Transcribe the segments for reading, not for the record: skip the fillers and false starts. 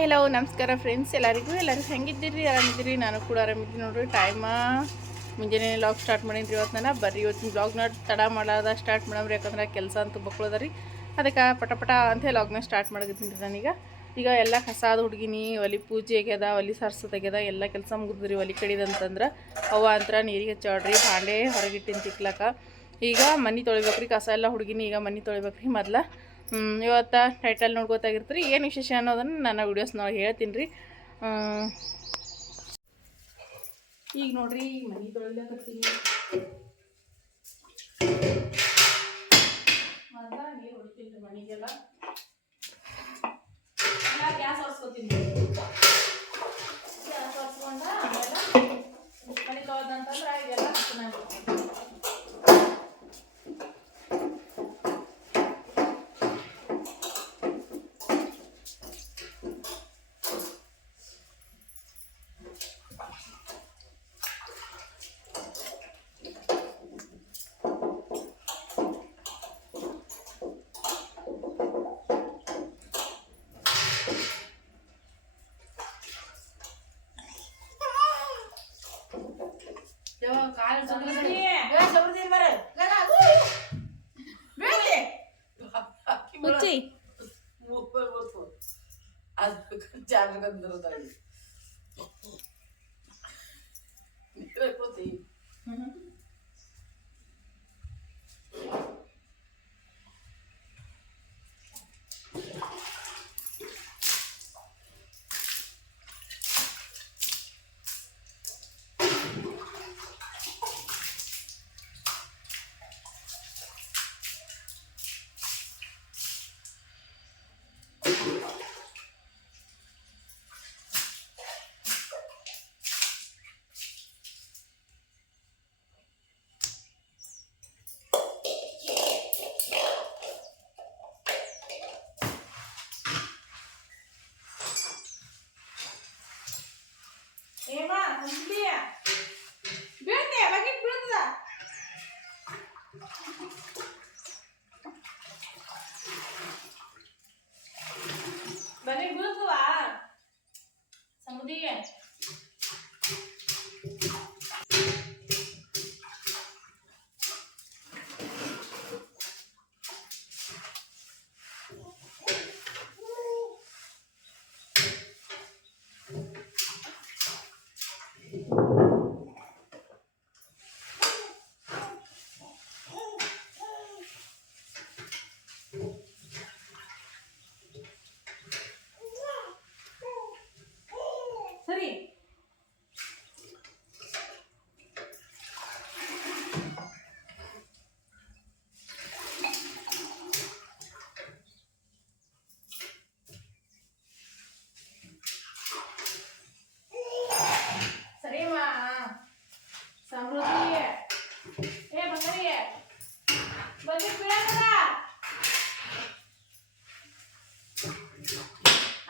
Hi hello ನಮಸ್ಕಾರ friends, ಎಲ್ಲರಿಗೂ ಹೆಂಗಿದ್ದೀರಿ? ಆರಾಮಿದ್ದೀರಿ? ನಾನು ಕೂಡ ಆರಾಮಿದ್ದೀನಿ ನೋಡ್ರಿ. ಮುಂಜಾನೆ ಲಾಗ್ ಸ್ಟಾರ್ಟ್ ಮಾಡೀನಿ ಇವತ್ತು. ನಾನು ಬರ್ರಿ ಇವತ್ತಿನ ಬ್ಲಾಗ್ನ ತಡ ಮಾಡಾದ ಸ್ಟಾರ್ಟ್ ಮಾಡಮ್ರಿ, ಯಾಕಂದ್ರೆ ಕೆಲಸ ಅಂತೂ ಬಕ್ಳದ ರೀ. ಅದಕ್ಕೆ ಪಟ ಅಂತ ಲಾಗ್ನ ಸ್ಟಾರ್ಟ್ ಮಾಡಿದ್ದೀನಿ ರೀ. ಈಗ ಎಲ್ಲ ಕಸಾದ ಹುಡುಗಿನಿ, ಒಲಿ ಪೂಜೆ ಆಗ್ಯದ, ಒಲಿ ಸರ್ಸೋದಾಗ್ಯದ, ಎಲ್ಲ ಕೆಲಸ ಮುಗಿದ್ರಿ. ಒಲಿ ಕಡಿದಂತಂದ್ರೆ ಅವ ಅಂತರ ನೀರಿಗೆ ಹಚ್ಚಾಡ್ರಿ, ಭಾಂಡೆ ಹೊರಗಿಟ್ಟಿನ ತಿಕ್ಲಕ್ಕ. ಈಗ ಮನೆ ತೊಳಿಬೇಕ್ರಿ, ಕಸ ಎಲ್ಲ ಹುಡುಗಿನಿ. ಈಗ ಮನೆ ತೊಳಿಬೇಕ್ರಿ ಮೊದ್ಲ. ಇವತ್ತು ಟೈಟಲ್ ನೋಡ್ಕೋತಾಗಿರ್ತೀರಿ ಏನು ವಿಶೇಷ ಅನ್ನೋದನ್ನು ನಾನು ವಿಡಿಯೋಸ್ನೊಳಗೆ ಹೇಳ್ತೀನಿ ರೀ. ಈಗ ನೋಡ್ರಿ ಮನೆ ತೊಳಿಲಕತ್ತೀನಿ. ಮೊದಲ ನೀರು ಹೊಡಿತೀನಿ ರೀ ಮನೆಗೆಲ್ಲ. ಗ್ಯಾಸ್ ಒರೆಸ್ಕೊತೀನಿ. ಗ್ಯಾಸ್ ಒರೆಸ್ಕೊಂಡ ಆಮೇಲೆ ಮನೆ ತೊಳೆದಂತಂದ್ರೆ ಇದೆಲ್ಲ ಚೆನ್ನಾಗಿ ಸಮುದಿಗೆ ಸರಿ. ಸರಿಮಾ ಸಮೃದ್ಧಿ ಏ ಬಂಗಾರಿ ಬಜೆಟ್ ಬೀಳಲ್ಲ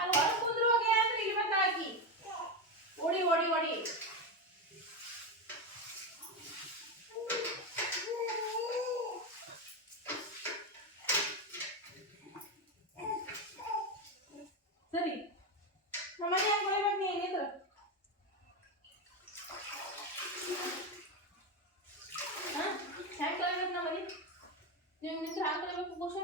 ಅಲ್ಲಿ ಹೊರ ಕುಂದ್ರು ಹೋಗಿ ಅಂದ್ರೆ ಇಲ್ಲಿ ಬಂದ ಹಾಕಿ ಓಡಿ ಓಡಿ ಓಡಿ ಸರಿ ನಮ್ಮನೆ ಹೆಂಗ್ ಕೊಯ್ಬೇಕು ನೀ ಏನಿದ್ರು ಹೆಂಗ್ ಕೊಯ್ಬೇಕು ನಮ್ಮನೆ ನೀವು ನಿಂತ್ರ ಹ್ಯಾಂಗ್ ಕೊಯ್ಬೇಕು ಕೋಶ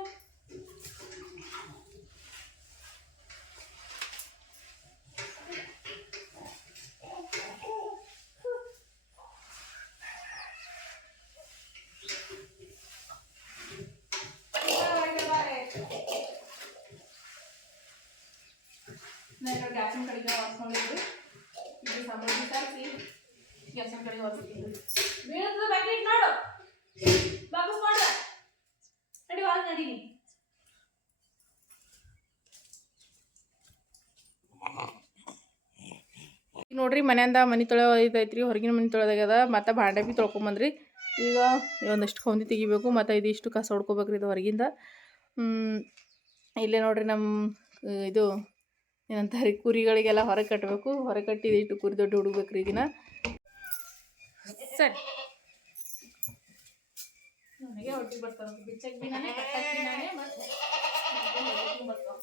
ನಾನು ಗ್ಯಾಸಿನ ಕಡೆಗೆ ಒರೆಸ್ಕೊಂಡಿದ್ರಿ. ಇದು ಸಮೃದ್ಧಿ ತರಿಸಿ ಗ್ಯಾಸಿನ ಕಡೆಗೆ ಒರೆಸ್ತಿದ್ರಿ. ಬೀಳದ ಪ್ಯಾಕೆಟ್ ನೋಡು ವಾಪಸ್ ಮಾಡ ನಡಿ ಹೊರ ನಡೀನಿ. ಈಗ ನೋಡ್ರಿ ಮನೆಯಿಂದ ಮನೆ ತೊಳೆದೈತ್ರಿ, ಹೊರಗಿನ ಮನೆ ತೊಳೆದಾಗ್ಯದ. ಮತ್ತು ಭಾಂಡೆ ಭೀ ತೊಳ್ಕೊಂಬಂದ್ರಿ. ಈಗ ಒಂದಷ್ಟು ಕೌಂದಿ ತೆಗಿಬೇಕು, ಮತ್ತು ಇದಿಷ್ಟು ಕಸ ಹೊಡ್ಕೋಬೇಕ್ರಿ ಇದು ಹೊರಗಿಂದ. ಇಲ್ಲೇ ನೋಡ್ರಿ ನಮ್ಮ ಇದು ಏನಂತಾರೆ ಕುರಿಗಳಿಗೆಲ್ಲ ಹೊರಗೆ ಕಟ್ಟಬೇಕು. ಹೊರಗೆ ಕಟ್ಟಿ ಇಟ್ಟು ಕುರಿ ದೊಡ್ಡ ಹುಡುಗ್ಬೇಕ್ರಿ ಈಗಿನ. ಸರಿ ನನಗೆ ಹೊಟ್ಟಿ ಬರ್ತಾವ ಬಿಚ್ಚಕ್ಕೆ ಬಿ ನಾನೇ ಕಟ್ಟಕ್ಕೆ ಬಿ ನಾನೇ ಮತ್ತು ಬರ್ತಾವ.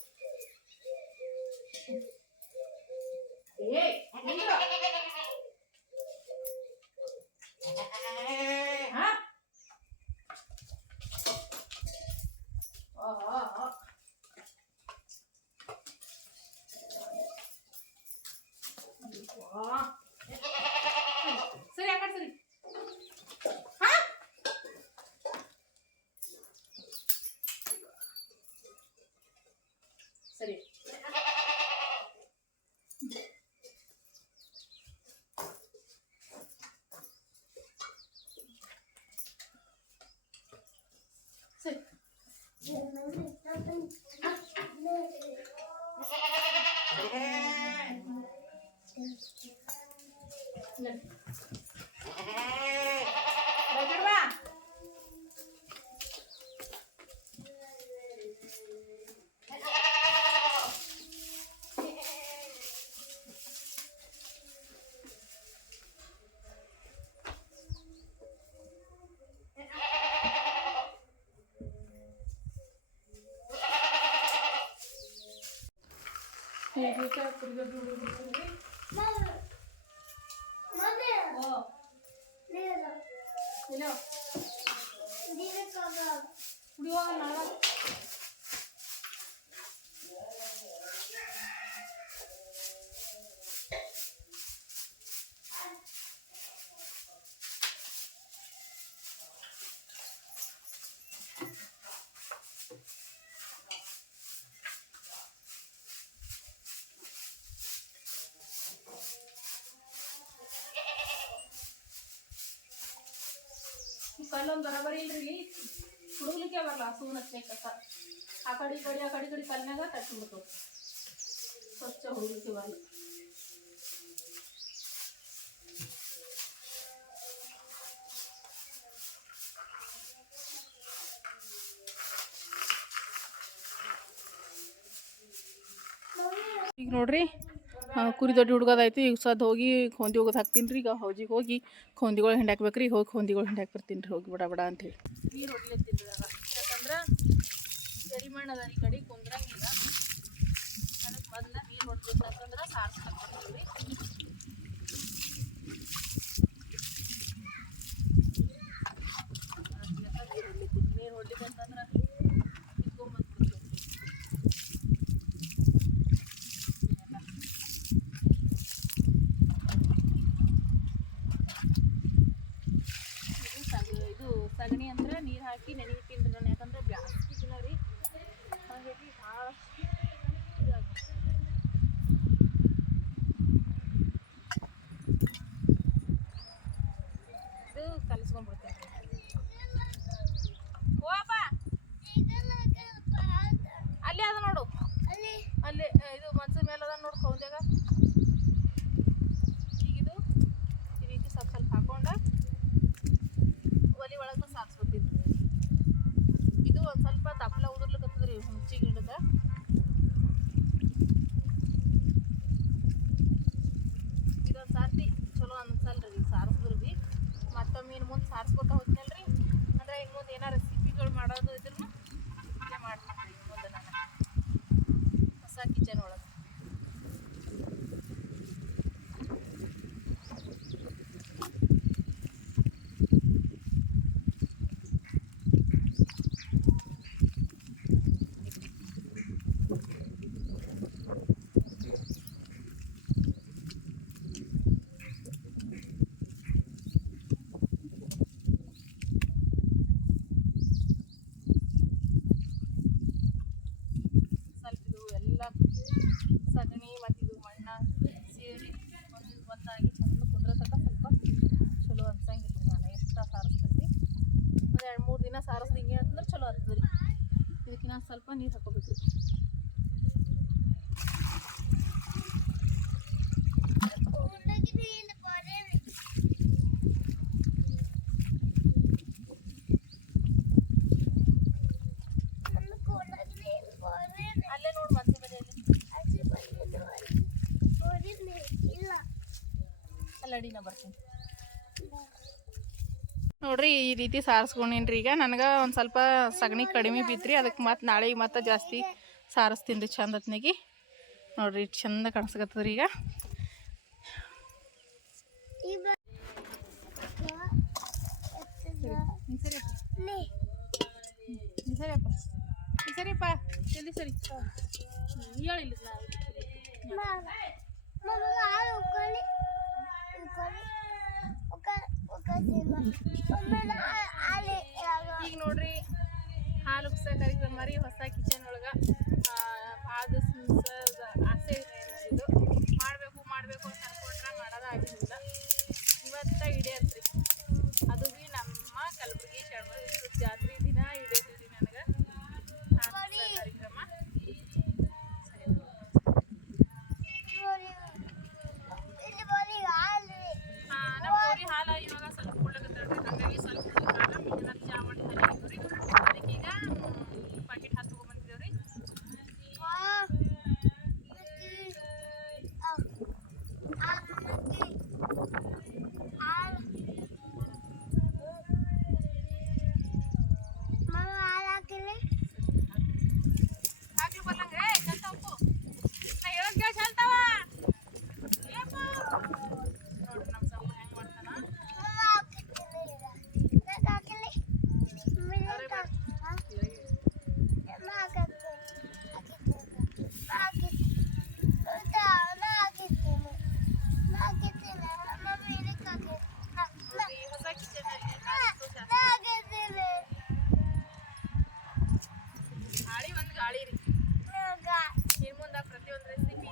ಸರಿ ಆ ಕಡೆ ಸರಿ ಸರಿ ಕಲ್ಲೊಂದು ಬರಬರಿ ಇಲ್ರಿ ಹುಡುಗ್ಲಿಕ್ಕೆ ಬರಲ್ಲ ಹಸುವಿನ ಹಚ್ಚೆ ಕಸ ಆ ಕಡೆ ಕಲ್ಲಿನಾಗ ತಟ್ಬಿಡ್ತು ಸ್ವಚ್ಛ ಹುಡುಗ್ಲಿಕ್ಕೆ ಬರಲ್ಲ. ಈಗ ನೋಡ್ರಿ ಕುರಿ ದೊಡ್ಡ ಹುಡುಗದಾಯ್ತು. ಈಗ ಸದ್ ಹೋಗಿ ಖೋಂದಿ ಹೋಗೋದು ಹಾಕ್ತೀನಿ ರೀ. ಈಗ ಹೌಜಿಗೆ ಹೋಗಿ ಖೋಂದಿಗಳು ಹಿಂಡಾಕ್ಬೇಕು ರೀ. ಹೋಗಿ ಖೋಂದಿಗಳು ಹಿಂಡಾಕಿ ಬರ್ತೀನಿ ರೀ ಹೋಗಿ ಬಡ ಅಂಥೇಳಿ. ನೀರು ಹೊಡ್ಲತ್ತೀನಿ ರೀ ಆಗ, ಯಾಕಂದ್ರೆ ಸರಿ ಮಣ್ಣು ಅದ ಈ ಕಡೆ ಕುಂದ್ರಂಗಿಲ್ಲ. ಅದಕ್ಕೆ ಮೊದಲ ನೀರು ಹೊಡ್ಬೇಕಂತಂದ್ರೆ ಸಾರ್ಸ್ಬೇಕು ಬರ್ತೀವಿ ರೀ. ನೀರು ಹೊಡ್ಲಿಕ್ಕಂತಂದ್ರೆ ಸಗಣಿ ಅಂದ್ರೆ ನೀರು ಹಾಕಿ ನೆನೆಯಿಟ್ಟಿಂದ್ರೆ ನಾನು, ಯಾಕಂದ್ರೆ ಬ್ಯಾಸ್ಗಿ ದಿನ ರೀ ಹಾಗಾಗಿ ಭಾಳ ಇದು ಕಲಿಸ್ಕೊಂಡ್ಬಿಡ್ತೇನೆ. ಹೋಗಪ್ಪ ಅಲ್ಲಿ ಅದ ನೋಡು, ಅಲ್ಲಿ ಇದು ಮನ್ಸಿನ ಮೇಲೆ ಅದ ನೋಡು ಕೌಂದ್ಯಾಗ. ಈಗಿದು ಈ ರೀತಿ ಸ್ವಲ್ಪ ಹಾಕೊಂಡ ಒಲಿ ಒಳಗೆ ಸಾರಿಸ್ಕೊತೀನಿ. ಇದು ಒಂದು ಸ್ವಲ್ಪ ತಪ್ಪಲ ಉದುರ್ಲಿಕ್ಕತ್ತದ ರೀ ಹುಂಚಿಗೆ ಹಿಡ್ದ. ಇದೊಂದು ಸಾರ್ತಿ ಚಲೋ ಅನ್ಸಲ್ರಿ ಈಗ ಸಾರಿಸಿದ್ರು ಭೀ. ಮತ್ತೊಮ್ಮೆ ಇನ್ನು ಮುಂದೆ ಸಾರಿಸ್ಕೊತಾ ಹೋಗ್ತೀನಲ್ರಿ. ಅಂದ್ರೆ ಇನ್ನು ಮುಂದೆ ಏನಾರು ರೆಸಿಪಿಗಳು ಮಾಡೋದು ಇದ್ರೂ ಇಲ್ಲೇ ಮಾಡ್ತೀನಿ ರೀ ಮುಂದೆ ನಾನು ಹೊಸ ಕಿಚನ್ ಒಳಗೆ. ಸಗಣಿ ಮತ್ತು ಇದು ಮಣ್ಣ ಸೇರಿ ಒಂದಾಗಿ ಚಂದ ಕುಂದ್ರತಕ್ಕ ಸ್ವಲ್ಪ ಚಲೋ ಅನ್ಸಂಗಿಲ್ಲ ರೀ. ನಾನು ಎಕ್ಸ್ಟ್ರಾ ಸಾರಿಸ್ತೀನಿ. ಒಂದು 2-3 ದಿನ ಸಾರಿಸ್ದು ಹಿಂಗೆ ಅಂತಂದ್ರೆ ಚಲೋ ಆಗ್ತದೆ ರೀ. ಇದಕ್ಕಿನ್ನ ಸ್ವಲ್ಪ ನೀರು ಹಾಕೋಬೇಕು ರೀ. ಅಲ್ಲೇ ನೋಡಿ ಮತ್ತೆ ಬದಿಯಲ್ಲಿ ಅಲ್ಲಡಿನ ಬರ್ತೀನಿ ನೋಡ್ರಿ. ಈ ರೀತಿ ಸಾರಿಸ್ಕೊಂಡೇನ್ರಿ. ಈಗ ನನಗೆ ಒಂದು ಸ್ವಲ್ಪ ಸಗಣಿ ಕಡಿಮೆ ಬಿದ್ರಿ. ಅದಕ್ಕೆ ಮತ್ತೆ ನಾಳೆಗೆ ಮತ್ತೆ ಜಾಸ್ತಿ ಸಾರಿಸ್ತೀನಿ ರೀ ಚಂದ ಹೊತ್ನಾಗಿ. ನೋಡ್ರಿ ಚಂದ ಕಾಣಿಸ್ಕತ್ತದ್ರಿ. ಈಗ ಸರಿಯಪ್ಪ ಸರಿಯಪ್ಪ ಜಲ್ದಿ ಸರಿ ಹೇಳಿಲ್ಲ ಈಗ ನೋಡ್ರಿ ಹಾಲು ಉಕ್ಸ ಕಾರ್ಯಕ್ರಮ ರೀ ಹೊಸ ಕಿಚನ್ ಒಳಗೆ ಭಾಳ ದಿವಸ ಆಸೆ ಇದು ಮಾಡಬೇಕು ಅಂತ ಅನ್ಕೊಂಡ್ರೆ ಮಾಡೋದಾಗಿಲ್ಲ ಇವತ್ತು ಹಿಡಿಯತ್ರಿ ಅದು ಭೀ ನಮ್ಮ ಕಲಬುರಗಿ ಶರಣಬಸವೇಶ್ವರ ಜಾತ್ರೆ ದಿನ ಹಿಡಿಯತ್ರಿ ನನಗೆ ಕಾರ್ಯಕ್ರಮ ನಮ್ಮ ಗೋರಿ ಹಾಲು ಇವಾಗ ಸ್ವಲ್ಪ ಕೊಡ್ಲಕತ್ತಾಳ್ರಿ ಹಾಗಾಗಿ ಸ್ವಲ್ಪ ಹಾಲು ಮುಂಜಾನೆ ಚಾ ಮಾಡಿದ್ರೆ ಅದಕ್ಕೀಗ ಪಾಕೆಟ್ ಹಾಲು ತೊಗೊಂಬಂದಿದ್ದೇವ್ರಿ ಗಾಳಿ ರೀ ಇನ್ನು ಮುಂದೆ ಪ್ರತಿಯೊಂದು ರೆಸಿಪಿ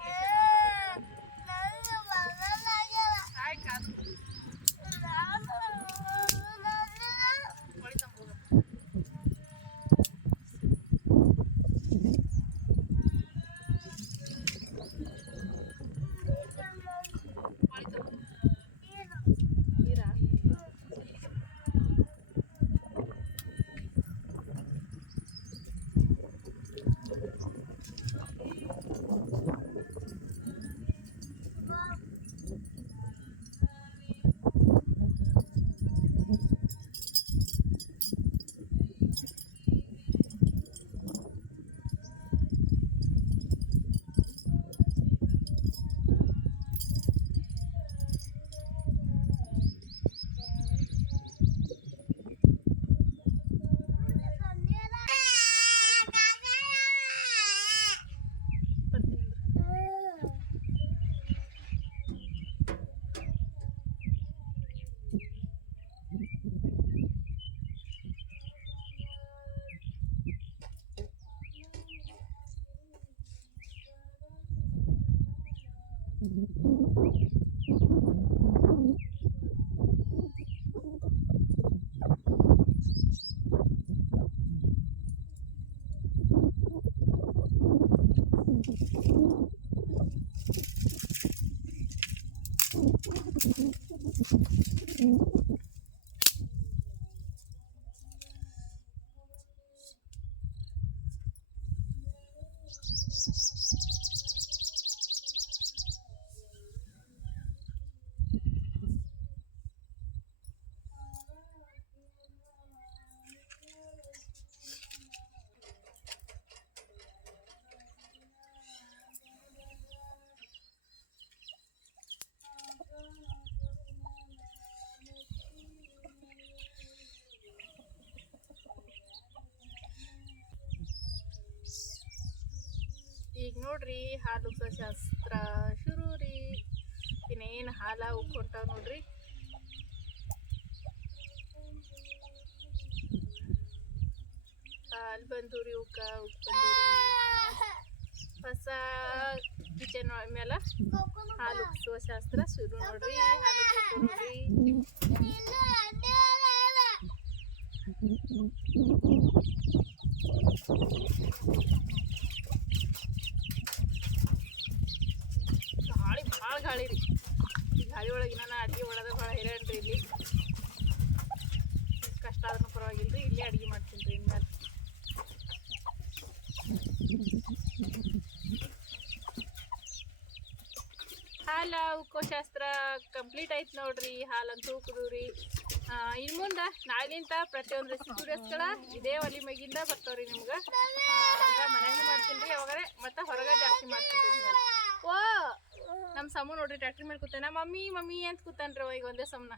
ಈಗ ನೋಡ್ರಿ ಹಾಲು ಉಕ್ಸೋ ಶಾಸ್ತ್ರ ಶುರು ರೀ ಇನ್ನೇನು ಹಾಲು ಉಕ್ಕೊಂಟಾವ ನೋಡ್ರಿ ಹಾಲು ಬಂದೂರಿ ಉಕ್ಕ ಹೊಸ ಕಿಚನ್ ಮೇಲೆ ಹಾಲು ಉಕ್ಸುವ ಶಾಸ್ತ್ರ ಶುರು ನೋಡ್ರಿ ಹಾಲು ಉಕ್ಸೋ ನೋಡ್ರಿ ಗಾಳಿ ಭಾಳ ಗಾಳಿ ರೀ ಈ ಗಾಳಿ ಒಳಗೆ ನಾನು ಅಡುಗೆ ಮಾಡೋದು ಭಾಳ ಹೈರಾಣ ರೀ ಇಲ್ಲಿ ಕಷ್ಟ ಆದ್ರೂ ಪರವಾಗಿಲ್ಲ ರೀ ಇಲ್ಲೇ ಅಡುಗೆ ಮಾಡ್ತೀನಿ ರೀ ಇನ್ಮೇಲೆ ಹಾಲು ಉಕ್ಕೋ ಶಾಸ್ತ್ರ ಕಂಪ್ಲೀಟ್ ಆಯ್ತು ನೋಡ್ರಿ ಹಾಲಂತೂ ಕುದೂರಿ ಇನ್ನು ಮುಂದೆ ನಾಳಿನಿಂದ ಪ್ರತಿಯೊಂದು ರೆಸಿಪಿ ವಿಡಿಯೋಸ್ಗಳ ಇದೇ ಒಲಿ ಮಗಿಂದ ಬರ್ತಾವ್ರಿ ನಿಮ್ಗೆ ಮನ್ಯಾಗ ಮಾಡ್ತೀನಿ ರೀ ಯಾವಾಗಾರೆ ಮತ್ತು ಹೊರಗೆ ಜಾಸ್ತಿ ಮಾಡ್ತೀನಿ ರೀ ಓ ನಮ್ಮ ಸಮು ನೋಡ್ರಿ ಟ್ಯಾಕ್ಟ್ರಿ ಮೇಲೆ ಕೂತಾನ ಮಮ್ಮಿ ಮಮ್ಮಿ ಅಂತ ಕೂತಾನ್ರಿ ಈಗ ಒಂದೇ ಸಮನ